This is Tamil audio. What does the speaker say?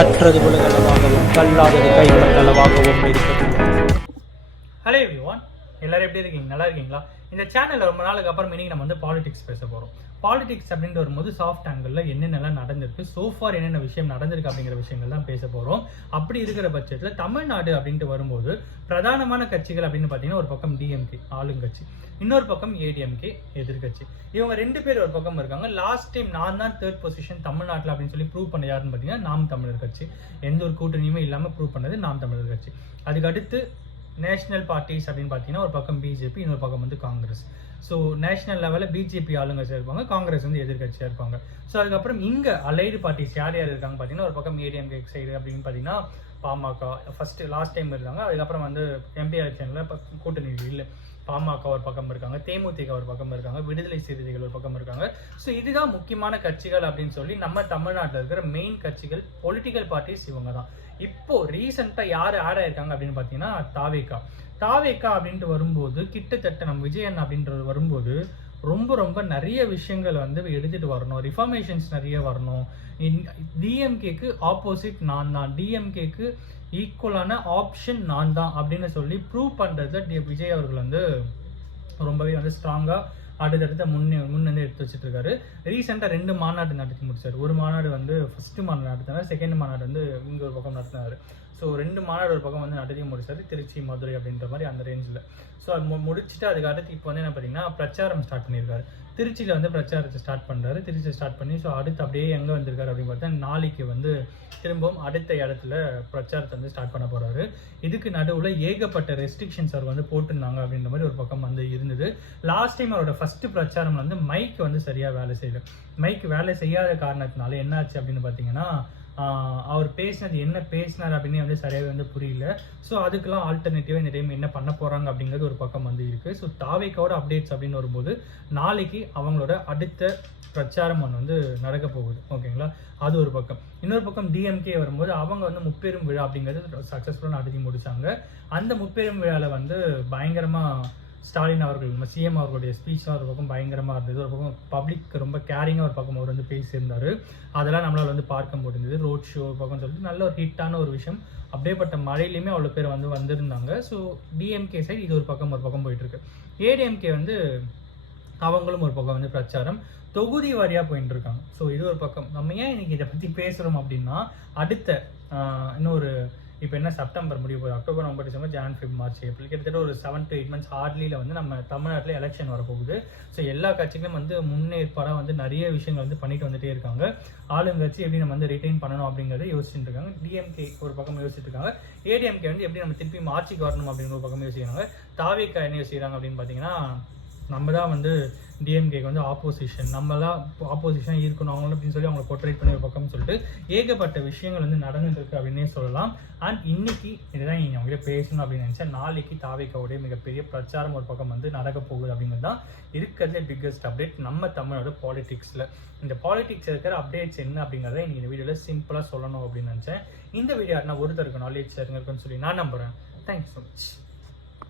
கற்றது உலகளவாகவும் கல்லாதது கைமட்டளவாகவும் இருக்கிறது ஹலோ எவ்ரிவான் எல்லாரும் எப்படி இருக்கீங்க? நல்லா இருக்கீங்களா? இந்த சேனலில் ரொம்ப நாளுக்கு அப்புறம் இன்னைக்கு நம்ம வந்து பாலிடிக்ஸ் பேச போகிறோம் பாலிடிக்ஸ் அப்படின்ட்டு வரும்போது சாஃப்ட் ஆங்கிளில் என்னென்னலாம் நடந்திருக்கு சோஃபார் என்னென்ன விஷயம் நடந்திருக்கு அப்படிங்கிற விஷயங்கள் தான் பேச போகிறோம் அப்படி இருக்கிற பட்சத்தில் தமிழ்நாடு அப்படின்ட்டு வரும்போது பிரதானமான கட்சிகள் அப்படின்னு பார்த்தீங்கன்னா ஒரு பக்கம் டிஎம்கே ஆளுங்கட்சி. இன்னொரு பக்கம் ஏடிஎம்கே எதிர்க்கட்சி. இவங்க ரெண்டு பேர் ஒரு பக்கம் இருக்காங்க. லாஸ்ட் டைம் நான் தான் தேர்ட் பொசிஷன் தமிழ்நாட்டில் அப்படின்னு சொல்லி ப்ரூவ் பண்ண யாருன்னு பார்த்தீங்கன்னா நாம் தமிழர் கட்சி. எந்த ஒரு கூட்டணியுமே இல்லாமல் ப்ரூவ் பண்ணது நாம் தமிழர் கட்சி. அதுக்கு அடுத்து நேஷ்னல் பார்ட்டிஸ் அப்படின்னு பார்த்தீங்கன்னா ஒரு பக்கம் பிஜேபி இன்னொரு பக்கம் வந்து காங்கிரஸ். ஸோ நேஷனல் லெவலில் பிஜேபி ஆளுங்கட்சியாக இருப்பாங்க காங்கிரஸ் வந்து எதிர்கட்சியாக இருப்பாங்க. ஸோ அதுக்கப்புறம் இங்கே அலைடு பார்ட்டிஸ் யார் யார் இருக்காங்க பார்த்தீங்கன்னா ஒரு பக்கம் ஏடிஎம்கே சைடு அப்படின்னு பார்த்தீங்கன்னா பாமக ஃபஸ்ட்டு லாஸ்ட் டைம் இருந்தாங்க. அதுக்கப்புறம் வந்து எம்பி எலெக்ஷனில் இப்போ கூட்டணி இல்லை. பாமக ஒரு பக்கம் இருக்காங்க தேமுதிக ஒரு பக்கம் இருக்காங்க விடுதலை சிறுத்தைகள் ஒரு பக்கம் இருக்காங்க. ஸோ இதுதான் முக்கியமான கட்சிகள் அப்படின்னு சொல்லி நம்ம தமிழ்நாட்டில் இருக்கிற மெயின் கட்சிகள் பொலிட்டிக்கல் பார்ட்டிஸ் இவங்க தான் இப்போ ரீசெண்டாக யார் ஆட் ஆயிருக்காங்க அப்படின்னு பார்த்தீங்கன்னா தாவேக்கா. தாவேக்கா அப்படின்ட்டு வரும்போது கிட்டத்தட்ட நம்ம விஜயன் அப்படின்றது வரும்போது ரொம்ப ரொம்ப நிறைய விஷயங்கள் வந்து எடுத்துட்டு வரணும். ரிஃபர்மேஷன்ஸ் நிறைய வரணும். டிஎம்கேக்கு ஆப்போசிட் நான் தான். டிஎம்கேக்கு ஈக்குவலான ஆப்ஷன் நான் தான் அப்படின்னு சொல்லி ப்ரூவ் பண்ணுறது விஜய் அவர்கள் வந்து ரொம்பவே வந்து ஸ்ட்ராங்காக அடுத்தடுத்த முன்னே முன்னே எடுத்து வச்சுட்டு இருக்காரு ரீசெண்டாக ரெண்டு மாநாடு நடத்தி முடிச்சார். ஒரு மாநாடு வந்து ஃபஸ்ட்டு மாநாடு நடத்தினார் செகண்ட் மாநாடு வந்து இங்கே ஒரு பக்கம் நடத்தினார். ஸோ ரெண்டு மாநாடு ஒரு பக்கம் வந்து நடத்தி முடிச்சார் திருச்சி மதுரை அப்படின்ற மாதிரி அந்த ரேஞ்சில் ஸோ அது மு- முடிச்சுட்டு அதுக்கு அடுத்து இப்போ வந்து என்ன பார்த்தீங்கன்னா பிரச்சாரம் ஸ்டார்ட் பண்ணியிருக்காரு. திருச்சியில் வந்து பிரச்சாரத்தை ஸ்டார்ட் பண்ணுறாரு திருச்சியை ஸ்டார்ட் பண்ணி ஸோ அடுத்து அப்படியே எங்கே வந்திருக்காரு அப்படின்னு பார்த்தா நாளைக்கு வந்து திரும்பவும் அடுத்த இடத்துல பிரச்சாரத்தை வந்து ஸ்டார்ட் பண்ண போகிறாரு இதுக்கு நடுவில் ஏகப்பட்ட ரெஸ்ட்ரிக்ஷன்ஸ் அவர் வந்து போட்டிருந்தாங்க அப்படின்ற மாதிரி ஒரு பக்கம் வந்து இருந்தது. லாஸ்ட் டைம் அவரோட ஃபஸ்ட் ஃபஸ்ட்டு பிரச்சாரம் வந்து மைக் வந்து சரியாக வேலை செய்யல. மைக் வேலை செய்யாத காரணத்தினால என்னாச்சு அப்படின்னு பார்த்தீங்கன்னா அவர் பேசினது என்ன பேசினார் அப்படின்னு வந்து சரியாகவே வந்து புரியல. ஸோ அதுக்கெல்லாம் ஆல்டர்னேட்டிவாக இந்த டைம் என்ன பண்ண போகிறாங்க அப்படிங்கிறது ஒரு பக்கம் வந்து இருக்குது ஸோ தாவேக்காவோட அப்டேட்ஸ் அப்படின்னு வரும்போது நாளைக்கு அவங்களோட அடுத்த பிரச்சாரம் ஒன்று வந்து நடக்க போகுது. ஓகேங்களா அது ஒரு பக்கம். இன்னொரு பக்கம் டிஎம்கே வரும்போது அவங்க வந்து முப்பெரும் விழா அப்படிங்கிறது சக்ஸஸ்ஃபுல்லாக நடத்தி முடித்தாங்க அந்த முப்பெரும் விழாவில் வந்து பயங்கரமாக ஸ்டாலின் அவர்கள் நம்ம சிஎம் அவர்களுடைய ஸ்பீச்லாம் ஒரு பக்கம் பயங்கரமாக இருந்தது. ஒரு பக்கம் பப்ளிக் ரொம்ப கேரிங்காக ஒரு பக்கம் அவர் வந்து பேசியிருந்தார். அதெல்லாம் நம்மளால் வந்து பார்க்க முடிந்தது. ரோட் ஷோ ஒரு பக்கம் சொல்லிட்டு நல்ல ஒரு ஹிட்டான ஒரு விஷயம். அப்படியேப்பட்ட மழையிலையுமே அவ்வளோ பேர் வந்து வந்திருந்தாங்க. ஸோ டிஎம்கே சைடு இது ஒரு பக்கம் ஒரு பக்கம் போயிட்டுருக்கு ஏடிஎம்கே வந்து அவங்களும் ஒரு பக்கம் வந்து பிரச்சாரம். தொகுதி வாரியாக போயிட்டு இருக்காங்க. ஸோ இது ஒரு பக்கம். நம்ம ஏன் இன்னைக்கு இதை பற்றி பேசுகிறோம் அப்படின்னா அடுத்த இன்னொரு இப்போ என்ன செப்டம்பர் முடிய போகுது. October November December Jan Feb March April கிட்டத்தட்ட ஒரு செவன் டு எயிட் மந்த்ஸ் ஹார்ட்லியில் வந்து நம்ம தமிழ்நாட்டில் எலெக்ஷன் வரப்போகுது. ஸோ எல்லா கட்சிகளும் வந்து முன்னேற்பாடாக வந்து நிறைய விஷயங்கள் வந்து பண்ணிட்டு வந்துட்டே இருக்காங்க. ஆளுங்கட்சி எப்படி நம்ம வந்து ரிட்டைன் பண்ணணும் அப்படிங்கிறத யோசிச்சுட்டு இருக்காங்க. டிஎம்கே ஒரு பக்கம் யோசிச்சுட்டு இருக்காங்க. ஏடிஎம்கே வந்து எப்படி நம்ம திருப்பி ஆட்சிக்கு வரணும் அப்படிங்கிற ஒரு பக்கம் யோசிக்கிறாங்க. தாவிக்கா என்ன யோசிக்கிறாங்க அப்படின்னு பார்த்தீங்கன்னா நம்ம தான் வந்து டிஎம்கேக்கு வந்து ஆப்போசிஷன் நம்ம தான் ஆப்போசிஷனாக இருக்கணும் அவங்களும் அப்படின்னு சொல்லி அவங்களை பொட்ரேட் பண்ணி ஒரு பக்கம்னு சொல்லிட்டு ஏகப்பட்ட விஷயங்கள் வந்து நடந்துருக்கு அப்படின்னே சொல்லலாம். அண்ட் இன்னைக்கு இதுதான் நீங்கள் அவங்ககிட்ட பேசணும் அப்படின்னு நினச்சா நாளைக்கு தாவேக்காவுடைய மிகப்பெரிய பிரச்சாரம் ஒரு பக்கம் வந்து நடக்க போகுது அப்படிங்கிறது தான் இருக்கிறதுலே பிக்கஸ்ட் அப்டேட் நம்ம தமிழோட பாலிடிக்ஸில் இந்த பாலிடிக்ஸ் இருக்கிற அப்டேட்ஸ் என்ன அப்படிங்கிறத இன்னைக்கு இந்த வீடியோவில் சிம்பிளாக சொல்லணும் அப்படின்னு நினச்சேன். இந்த வீடியோ நான் ஒருத்தருக்கு நாலேஜ் இருக்குன்னு சொல்லி நான் நம்புகிறேன் தேங்க்யூ ஸோ மச்